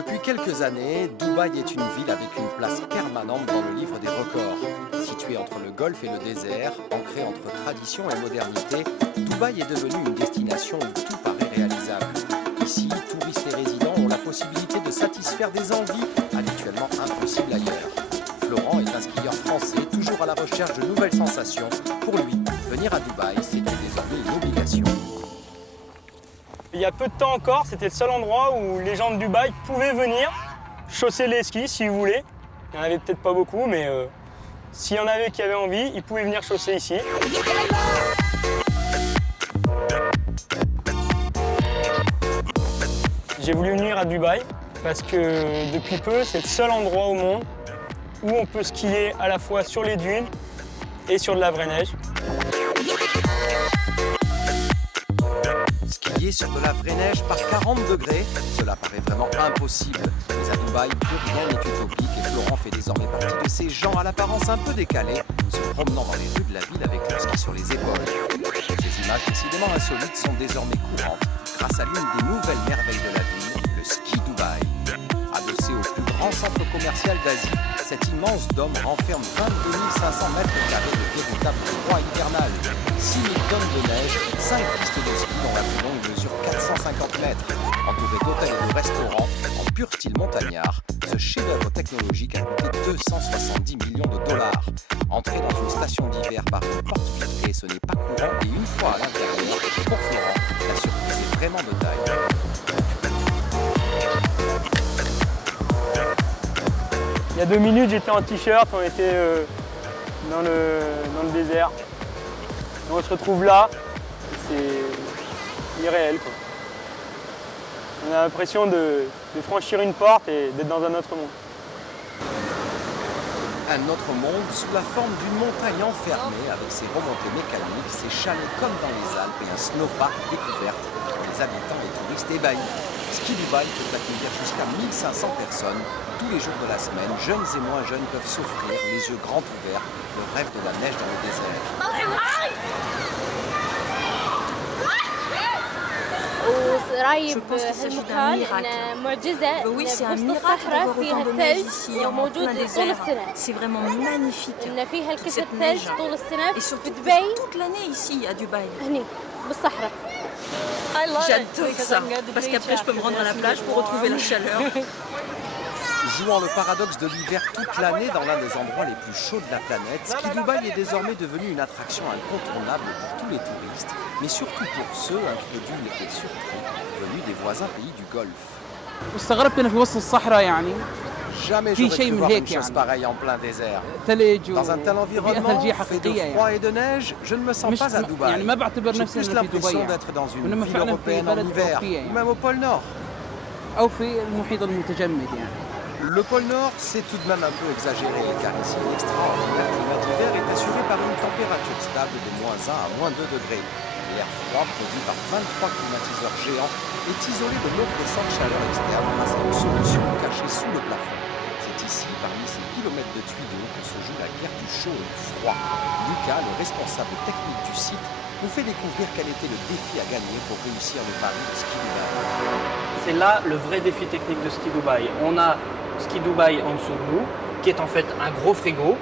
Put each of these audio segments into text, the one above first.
Depuis quelques années, Dubaï est une ville avec une place permanente dans le livre des records. Située entre le Golfe et le désert, ancrée entre tradition et modernité, Dubaï est devenue une destination où tout paraît réalisable. Ici, touristes et résidents ont la possibilité de satisfaire des envies habituellement impossibles ailleurs. Florent est un skieur français, toujours à la recherche de nouvelles sensations. Pour lui, venir à Dubaï, c'était désormais une obligation. Il y a peu de temps encore, c'était le seul endroit où les gens de Dubaï pouvaient venir chausser les skis si vous voulez. Il n'y en avait peut-être pas beaucoup, mais s'il y en avait qui avaient envie, ils pouvaient venir chausser ici. J'ai voulu venir à Dubaï parce que depuis peu, c'est le seul endroit au monde où on peut skier à la fois sur les dunes et sur de la vraie neige. Skier sur de la vraie neige par 40 degrés, cela paraît vraiment impossible. Mais à Dubaï, plus rien n'est utopique et Florent fait désormais partie de ces gens à l'apparence un peu décalée, se promenant dans les rues de la ville avec leur ski sur les épaules. Ces images décidément insolites sont désormais courantes grâce à l'une des nouvelles merveilles de la ville, le ski Dubaï. Adossé au plus grand centre commercial d'Asie, cet immense dôme renferme 22 500 mètres carrés de véritable froid hivernal, 6 000 tonnes de neige, 5 pistes de ski dont la plus longue mesure 450 mètres. Entouré d'hôtels et de restaurants, en pur style montagnard, ce chef-d'œuvre technologique a coûté 270 millions de dollars. Entrer dans une station d'hiver par une porte vitrée, ce n'est pas courant et une fois à l'intérieur, pour Florent, la surprise est vraiment de taille. Il y a 2 minutes, j'étais en t-shirt, on était dans le désert. Et on se retrouve là, c'est irréel, quoi. On a l'impression de franchir une porte et d'être dans un autre monde. Un autre monde sous la forme d'une montagne enfermée avec ses remontées mécaniques, ses chalets comme dans les Alpes et un snowpark découverte pour les habitants et touristes ébahis. Ski Dubaï peut accueillir jusqu'à 1500 personnes. Tous les jours de la semaine, jeunes et moins jeunes peuvent s'offrir, les yeux grands ouverts, le rêve de la neige dans le désert. Je pense qu'il s'agit d'un miracle. Oui, c'est un miracle de voir autant de neige ici en plein désert. C'est vraiment magnifique, toute cette neige. Et surtout toute l'année ici à Dubaï. J'adore ça, parce qu'après je peux me rendre à la plage pour retrouver la chaleur. Jouant le paradoxe de l'hiver toute l'année dans l'un des endroits les plus chauds de la planète, Ski Dubaï est désormais devenu une attraction incontournable pour tous les touristes, mais surtout pour ceux, incrédules et surpris, venus des voisins pays du Golfe. Jamais j'aurais pu voir une chose pareille en plein désert. Dans un tel environnement, fait de froid et de neige, je ne me sens pas à Dubaï. J'ai plus l'impression d'être dans une ville européenne en hiver, ou même au pôle Nord. Le pôle Nord, c'est tout de même un peu exagéré, car ici, l'extraordinaire climat d'hiver est assuré par une température stable de -1 à -2 degrés. L'air froid, produit par 23 climatiseurs géants, est isolé de l'oppressante chaleur externe grâce à une solution cachée sous le plafond. C'est ici, parmi ces kilomètres de tuyaux, que se joue la guerre du chaud et du froid. Lucas, le responsable technique du site, nous fait découvrir quel était le défi à gagner pour réussir le pari de Ski Dubaï. C'est là le vrai défi technique de Ski Dubaï. On a Ski Dubaï en dessous de nous, qui est en fait un gros frigo.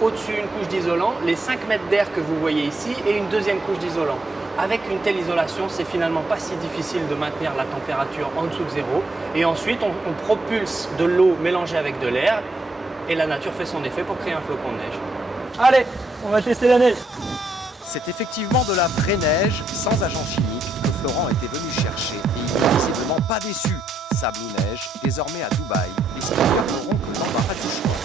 Au-dessus, une couche d'isolant, les 5 mètres d'air que vous voyez ici et une deuxième couche d'isolant. Avec une telle isolation, c'est finalement pas si difficile de maintenir la température en dessous de zéro. Et ensuite, on propulse de l'eau mélangée avec de l'air et la nature fait son effet pour créer un flocon de neige. Allez, on va tester la neige. C'est effectivement de la vraie neige, sans agents chimiques, que Florent était venu chercher et il n'est visiblement pas déçu. Sable ou neige, désormais à Dubaï, les skieurs n'auront que l'embarras du choix.